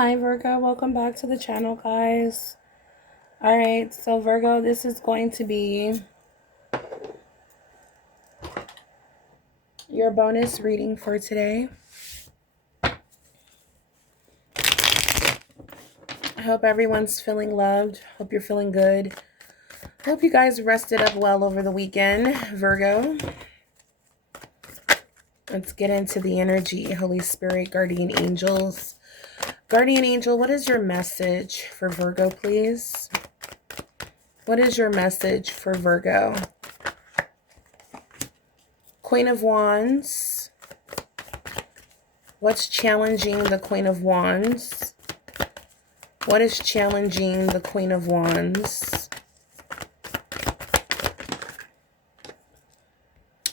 Hi Virgo, welcome back to the channel, guys. Alright, so Virgo, this is going to be your bonus reading for today. I hope everyone's feeling loved. Hope you're feeling good. Hope you guys rested up well over the weekend, Virgo. Let's get into the energy. Holy Spirit, Guardian Angels. Guardian Angel, what is your message for Virgo, please? What is your message for Virgo? Queen of Wands. What's challenging the Queen of Wands? What is challenging the Queen of Wands?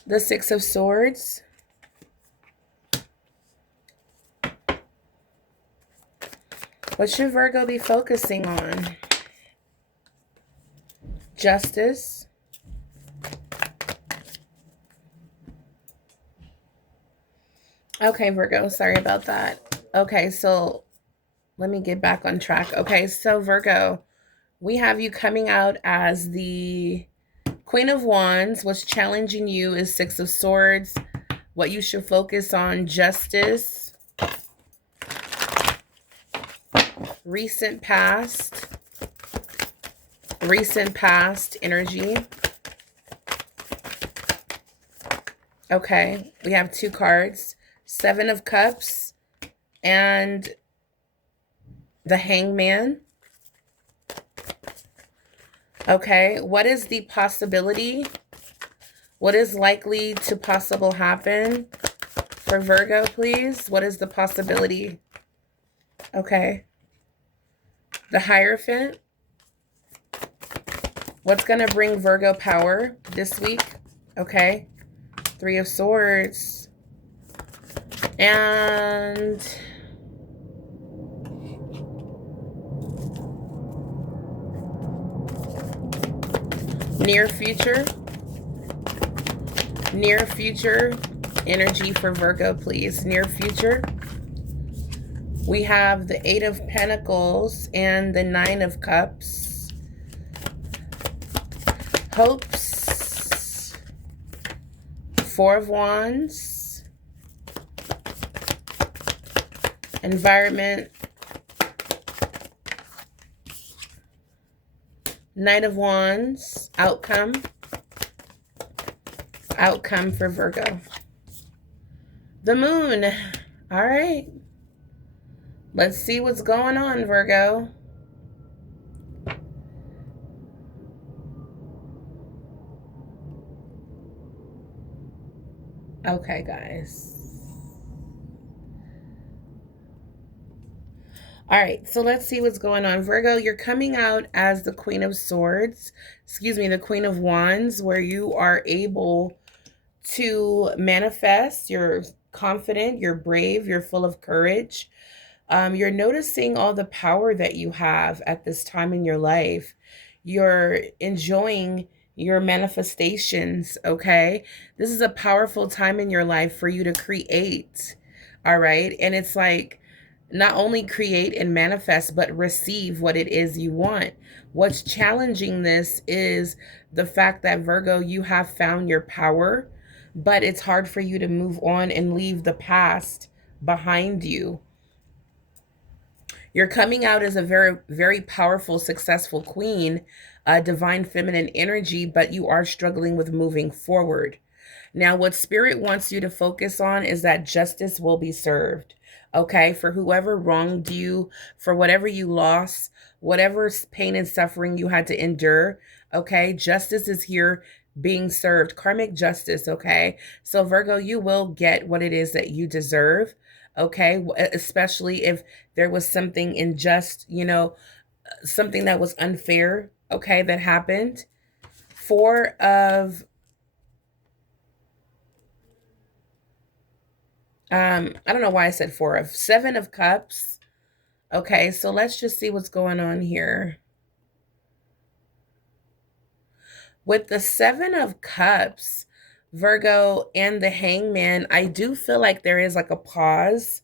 The Six of Swords. What should Virgo be focusing on? Justice. Okay, Virgo, sorry about that. Okay, so let me get back on track. Okay, so Virgo, we have you coming out as the Queen of Wands. What's challenging you is Six of Swords. What you should focus on, justice. Recent past energy. Okay, we have two cards, Seven of Cups and the Hangman. Okay, what is the possibility? What is likely to possible happen for Virgo, please? What is the possibility? Okay. The Hierophant. What's going to bring Virgo power this week? Okay. Three of Swords. And near future energy for Virgo, please. Near future. We have the Eight of Pentacles and the Nine of Cups. Hopes. Four of Wands. Environment. Knight of Wands. Outcome for Virgo. The Moon. All right. Let's see what's going on, Virgo. Okay, guys. All right, so let's see what's going on. Virgo, you're coming out as the Queen of Swords. Excuse me, the Queen of Wands, where you are able to manifest. You're confident, you're brave, you're full of courage. You're noticing all the power that you have at this time in your life. You're enjoying your manifestations, okay? This is a powerful time in your life for you to create, all right? And it's like, not only create and manifest, but receive what it is you want. What's challenging this is the fact that, Virgo, you have found your power, but it's hard for you to move on and leave the past behind you. You're coming out as a very, very powerful, successful queen, divine feminine energy, but you are struggling with moving forward. Now, what Spirit wants you to focus on is that justice will be served, okay? For whoever wronged you, for whatever you lost, whatever pain and suffering you had to endure, okay? Justice is here being served, karmic justice, okay? So Virgo, you will get what it is that you deserve, okay? Especially if there was something unjust, you know, something that was unfair, okay, that happened. Four of I don't know why I said four of Seven of Cups. Okay, so let's just see what's going on here. With the Seven of Cups, Virgo, and the Hangman, I do feel like there is like a pause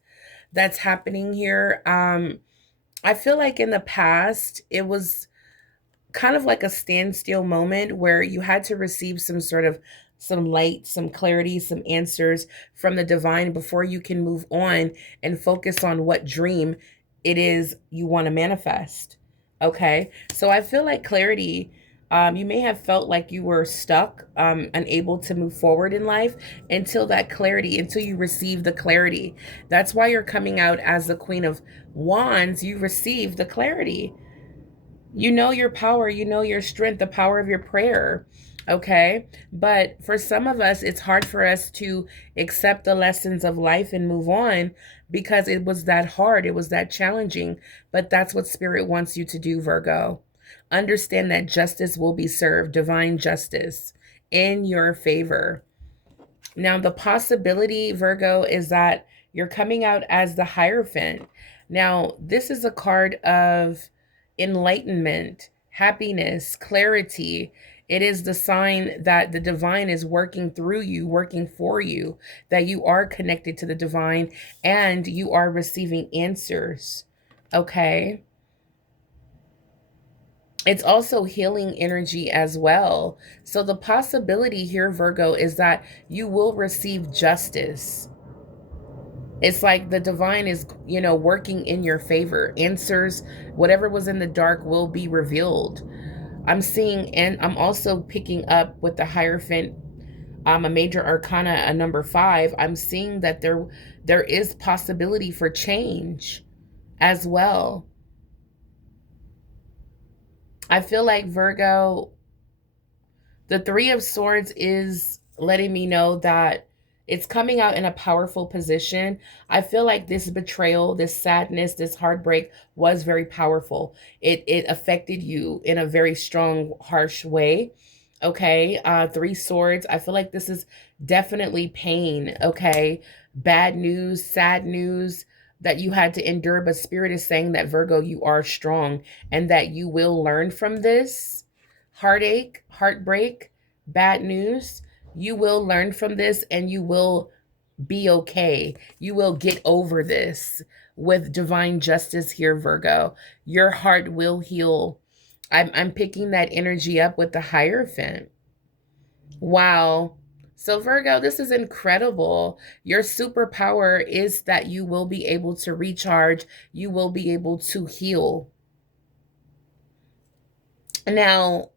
that's happening here. I feel like in the past, it was kind of like a standstill moment where you had to receive some light, some clarity, some answers from the divine before you can move on and focus on what dream it is you want to manifest. Okay? So I feel like clarity, you may have felt like you were stuck, unable to move forward in life until you receive the clarity. That's why you're coming out as the Queen of Wands. You receive the clarity. You know your power, you know your strength, the power of your prayer. Okay. But for some of us, it's hard for us to accept the lessons of life and move on because it was that hard, it was that challenging. But that's what Spirit wants you to do, Virgo. Understand that justice will be served, divine justice in your favor. Now, the possibility, Virgo, is that you're coming out as the Hierophant. Now, this is a card of enlightenment, happiness, clarity. It is the sign that the divine is working through you, working for you, that you are connected to the divine and you are receiving answers. Okay. It's also healing energy as well. So the possibility here, Virgo, is that you will receive justice. It's like the divine is, working in your favor. Answers, whatever was in the dark will be revealed. I'm seeing, and I'm also picking up with the Hierophant, a major arcana, a number 5. I'm seeing that there is possibility for change as well. I feel like, Virgo, the 3 of Swords is letting me know that it's coming out in a powerful position. I feel like this betrayal, this sadness, this heartbreak was very powerful. It affected you in a very strong, harsh way. Okay. 3 Swords. I feel like this is definitely pain. Okay. Bad news, sad news that you had to endure, but Spirit is saying that, Virgo, you are strong and that you will learn from this heartache, heartbreak, bad news. You will learn from this and you will be okay. You will get over this with divine justice here, Virgo. Your heart will heal. I'm picking that energy up with the Hierophant. Wow. So, Virgo, this is incredible. Your superpower is that you will be able to recharge, you will be able to heal. Now,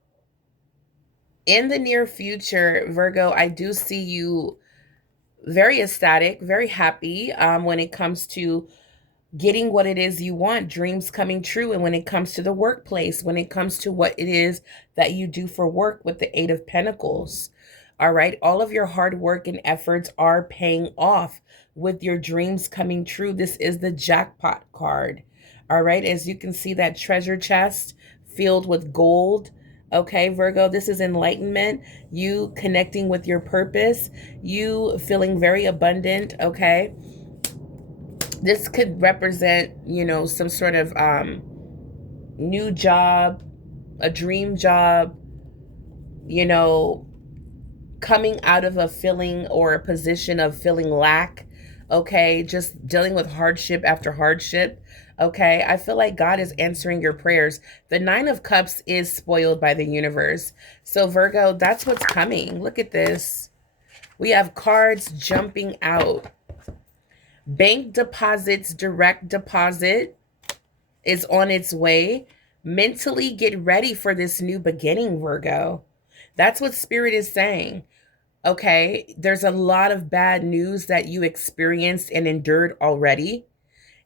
in the near future, Virgo, I do see you very ecstatic, very happy when it comes to getting what it is you want, dreams coming true. And when it comes to the workplace, when it comes to what it is that you do for work with the 8 of Pentacles. All right. All of your hard work and efforts are paying off with your dreams coming true. This is the jackpot card. All right. As you can see, that treasure chest filled with gold. Okay, Virgo, this is enlightenment, you connecting with your purpose, you feeling very abundant. Okay. This could represent, some sort of new job, a dream job, you know, coming out of a feeling or a position of feeling lack. Okay, just dealing with hardship after hardship. Okay, I feel like God is answering your prayers. The 9 of Cups is spoiled by the universe. So, Virgo, that's what's coming. Look at this. We have cards jumping out. Bank deposits, direct deposit is on its way. Mentally get ready for this new beginning, Virgo. That's what Spirit is saying. Okay, there's a lot of bad news that you experienced and endured already.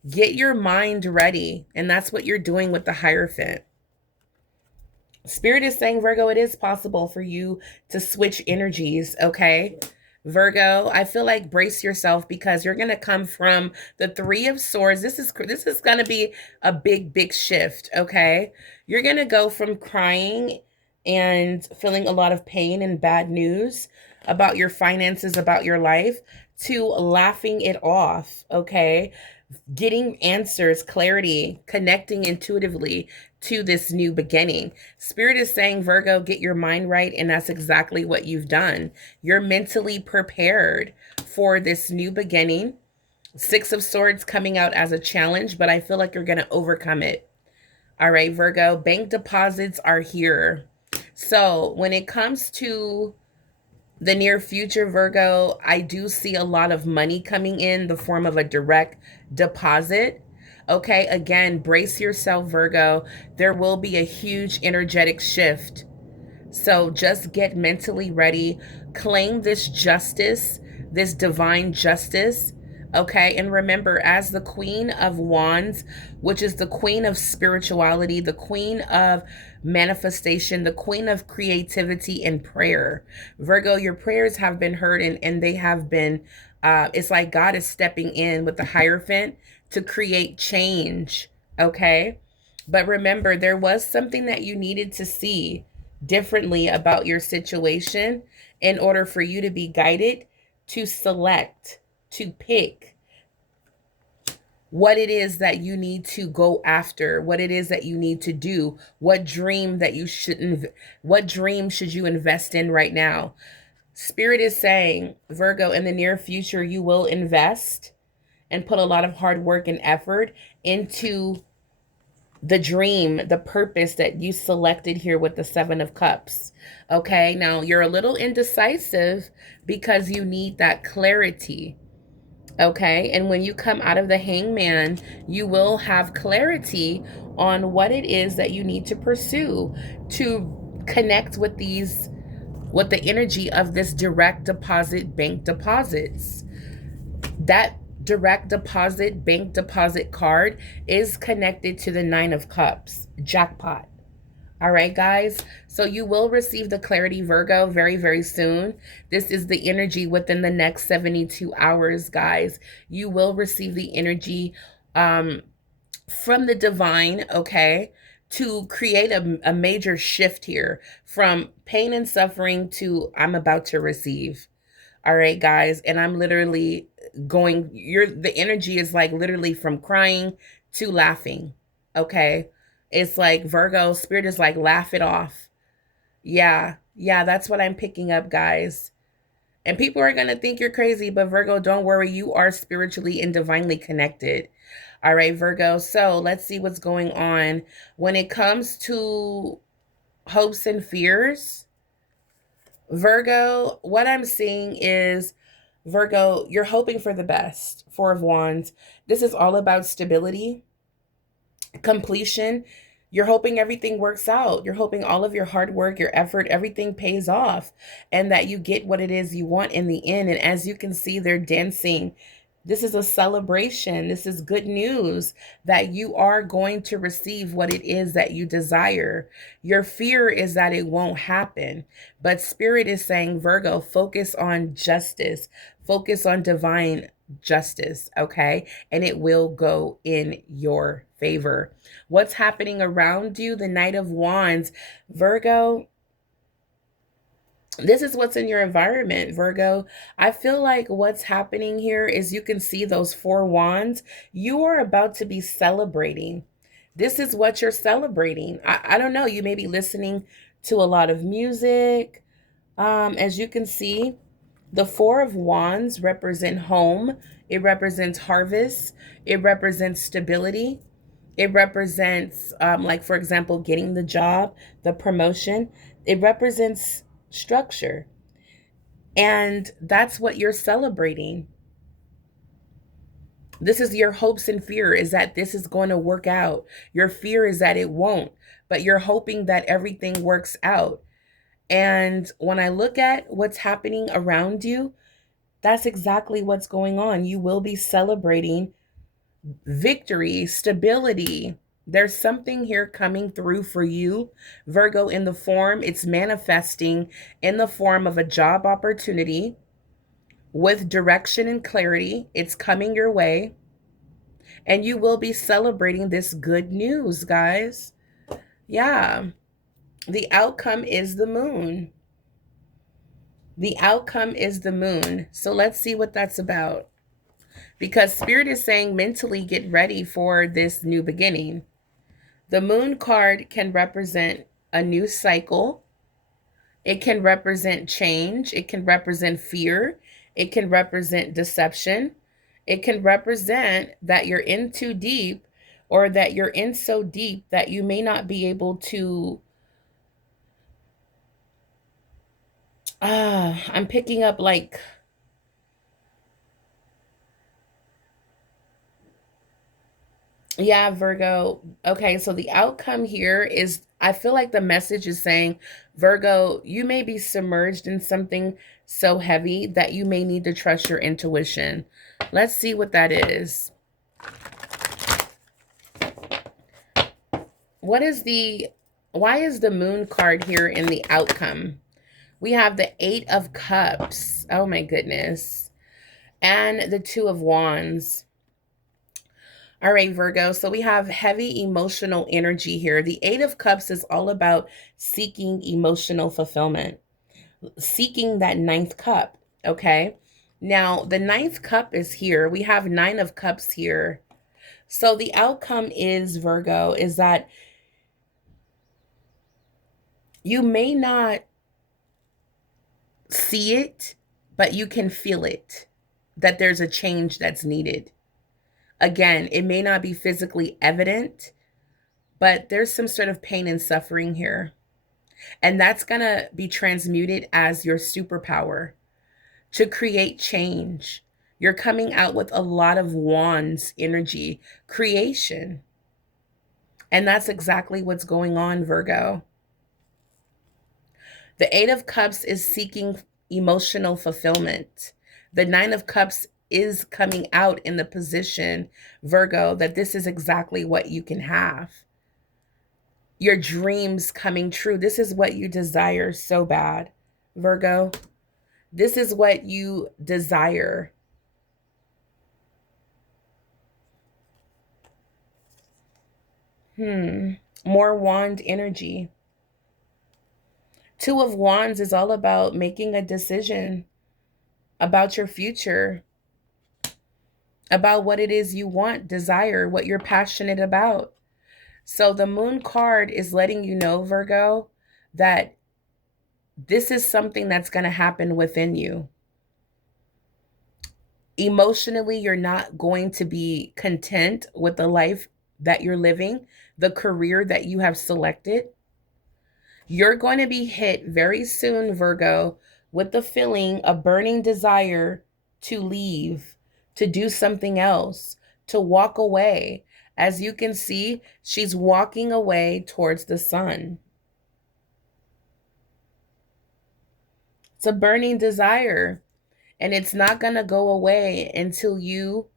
Get your mind ready. And that's what you're doing with the Hierophant. Spirit is saying, Virgo, it is possible for you to switch energies, okay? Virgo, I feel like brace yourself because you're going to come from the 3 of Swords. This is going to be a big shift, okay? You're going to go from crying and feeling a lot of pain and bad news about your finances, about your life, to laughing it off, okay? Getting answers, clarity, connecting intuitively to this new beginning. Spirit is saying, Virgo, get your mind right. And that's exactly what you've done. You're mentally prepared for this new beginning. Six of Swords coming out as a challenge, but I feel like you're going to overcome it. All right, Virgo, bank deposits are here. So when it comes to the near future, Virgo, I do see a lot of money coming in the form of a direct deposit. Okay, again, brace yourself, Virgo. There will be a huge energetic shift. So just get mentally ready. Claim this justice, this divine justice. Okay. And remember, as the Queen of Wands, which is the Queen of spirituality, the Queen of manifestation, the Queen of creativity and prayer, Virgo, your prayers have been heard, and they have been, it's like God is stepping in with the Hierophant to create change. Okay. But remember, there was something that you needed to see differently about your situation in order for you to be guided to select, to pick what it is that you need to go after, what it is that you need to do, what dream that you shouldn't, what dream should you invest in right now. Spirit is saying, Virgo, in the near future, you will invest and put a lot of hard work and effort into the dream, the purpose that you selected here with the Seven of Cups. Okay, now you're a little indecisive because you need that clarity. Okay, and when you come out of the Hangman, you will have clarity on what it is that you need to pursue to connect with these, with the energy of this direct deposit bank deposits. That direct deposit bank deposit card is connected to the Nine of Cups. Jackpot. All right, guys. So you will receive the clarity, Virgo, very, very soon. This is the energy within the next 72 hours, guys. You will receive the energy from the divine, okay, to create a major shift here from pain and suffering to I'm about to receive. All right, guys. And I'm literally going, the energy is like literally from crying to laughing. Okay. It's like Virgo, spirit is like, laugh it off. Yeah. Yeah. That's what I'm picking up, guys. And people are going to think you're crazy, but Virgo, don't worry. You are spiritually and divinely connected. All right, Virgo. So let's see what's going on when it comes to hopes and fears. Virgo, what I'm seeing is, Virgo, you're hoping for the best. Four of Wands. This is all about stability, completion. You're hoping everything works out. You're hoping all of your hard work, your effort, everything pays off and that you get what it is you want in the end. And as you can see, they're dancing. This is a celebration. This is good news that you are going to receive what it is that you desire. Your fear is that it won't happen. But Spirit is saying, Virgo, focus on justice. Focus on divine justice, okay? And it will go in your favor. What's happening around you? The Knight of Wands. Virgo, this is what's in your environment, Virgo. I feel like what's happening here is you can see those four wands. You are about to be celebrating. This is what you're celebrating. I don't know. You may be listening to a lot of music. As you can see, the Four of Wands represent home. It represents harvest. It represents stability. It represents, like, for example, getting the job, the promotion. It represents structure. And that's what you're celebrating. This is your hopes and fear, is that this is going to work out. Your fear is that it won't, but you're hoping that everything works out. And when I look at what's happening around you, that's exactly what's going on. You will be celebrating victory, stability. There's something here coming through for you, Virgo, in the form, it's manifesting in the form of a job opportunity with direction and clarity. It's coming your way, and you will be celebrating this good news, guys. Yeah. The outcome is the moon. The outcome is the moon. So let's see what that's about. Because Spirit is saying mentally get ready for this new beginning. The moon card can represent a new cycle. It can represent change. It can represent fear. It can represent deception. It can represent that you're in too deep, or that you're in so deep that you may not be able to. I'm picking up like, yeah, Virgo. Okay, so the outcome here is, I feel like the message is saying, Virgo, you may be submerged in something so heavy that you may need to trust your intuition. Let's see what that is. Why is the moon card here in the outcome? We have the 8 of Cups. Oh my goodness. And the 2 of Wands. All right, Virgo. So we have heavy emotional energy here. The 8 of Cups is all about seeking emotional fulfillment, seeking that ninth cup. Okay. Now, the ninth cup is here. We have 9 of Cups here. So the outcome is, Virgo, is that you may not see it, but you can feel it, that there's a change that's needed. Again, it may not be physically evident, but there's some sort of pain and suffering here. And that's going to be transmuted as your superpower to create change. You're coming out with a lot of wands energy, creation. And that's exactly what's going on, Virgo. The 8 of Cups is seeking emotional fulfillment. The 9 of Cups is coming out in the position, Virgo, that this is exactly what you can have. Your dreams coming true. This is what you desire so bad, Virgo. This is what you desire. More wand energy. 2 of Wands is all about making a decision about your future, about what it is you want, desire, what you're passionate about. So the moon card is letting you know, Virgo, that this is something that's going to happen within you. Emotionally, you're not going to be content with the life that you're living, the career that you have selected. You're going to be hit very soon, Virgo, with the feeling, a burning desire to leave, to do something else, to walk away. As you can see, she's walking away towards the sun. It's a burning desire, and it's not going to go away until you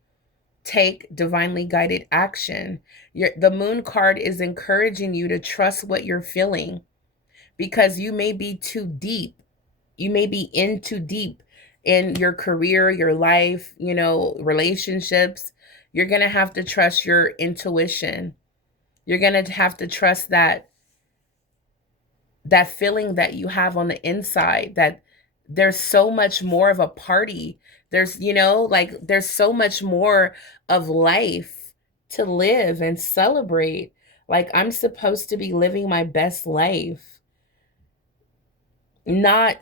take divinely guided action. The moon card is encouraging you to trust what you're feeling, because you may be too deep. You may be in too deep in your career, your life, relationships. You're going to have to trust your intuition. You're going to have to trust that feeling that you have on the inside, that there's so much more of a party. There's, there's so much more of life to live and celebrate. Like, I'm supposed to be living my best life, not,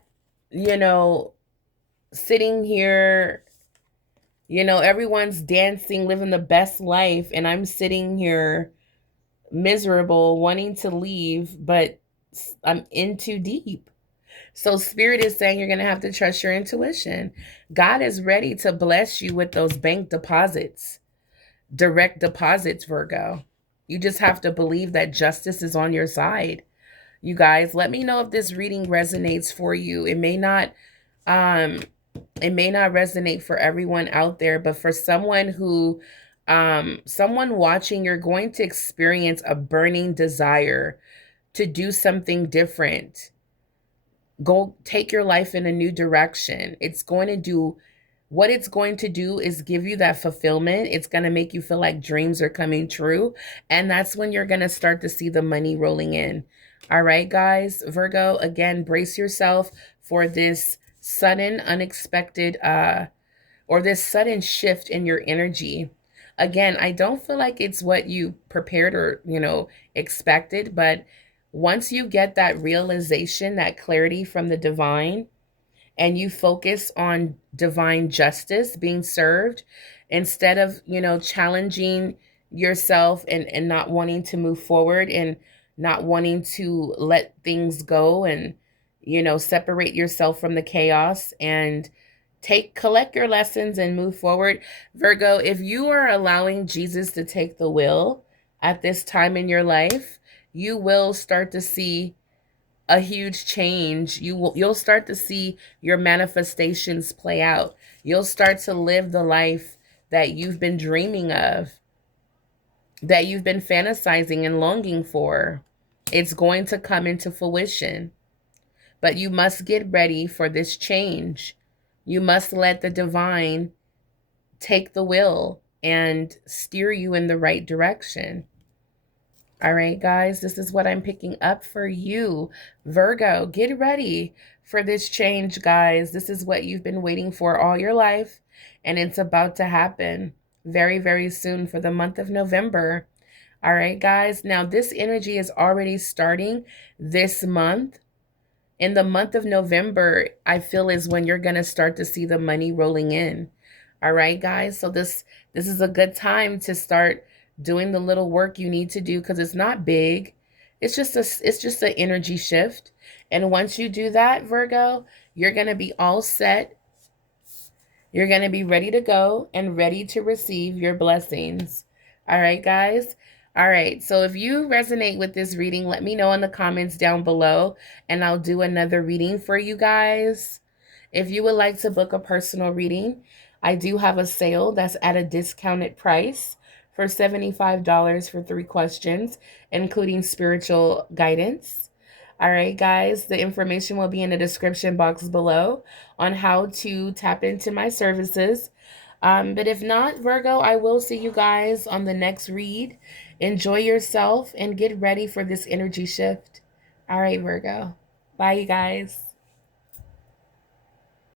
sitting here, everyone's dancing, living the best life, and I'm sitting here miserable, wanting to leave, but I'm in too deep. So Spirit is saying you're going to have to trust your intuition. God is ready to bless you with those bank deposits, direct deposits, Virgo. You just have to believe that justice is on your side. You guys, let me know if this reading resonates for you. It may not resonate for everyone out there, but for someone who someone watching, you're going to experience a burning desire to do something different. Go take your life in a new direction. What it's going to do is give you that fulfillment. It's going to make you feel like dreams are coming true. And that's when you're going to start to see the money rolling in. All right, guys, Virgo, again, brace yourself for this sudden, unexpected, or this sudden shift in your energy. Again, I don't feel like it's what you prepared or, expected, but once you get that realization, that clarity from the divine, and you focus on divine justice being served, instead of, challenging yourself and not wanting to move forward and not wanting to let things go and, separate yourself from the chaos and collect your lessons and move forward. Virgo, if you are allowing Jesus to take the wheel at this time in your life, you will start to see a huge change. You'll start to see your manifestations play out. You'll start to live the life that you've been dreaming of, that you've been fantasizing and longing for. It's going to come into fruition. But you must get ready for this change. You must let the divine take the wheel and steer you in the right direction. All right, guys, this is what I'm picking up for you. Virgo, get ready for this change, guys. This is what you've been waiting for all your life, and it's about to happen very, very soon for the month of November. All right, guys. Now, this energy is already starting this month. In the month of November, I feel is when you're going to start to see the money rolling in. All right, guys. So this is a good time to start doing the little work you need to do, because it's not big. It's just an energy shift. And once you do that, Virgo, you're going to be all set. You're going to be ready to go and ready to receive your blessings. All right, guys. All right. So if you resonate with this reading, let me know in the comments down below, and I'll do another reading for you guys. If you would like to book a personal reading, I do have a sale that's at a discounted price for $75 for 3 questions, including spiritual guidance. All right, guys, the information will be in the description box below on how to tap into my services. But if not, Virgo, I will see you guys on the next read. Enjoy yourself and get ready for this energy shift. All right, Virgo. Bye, you guys.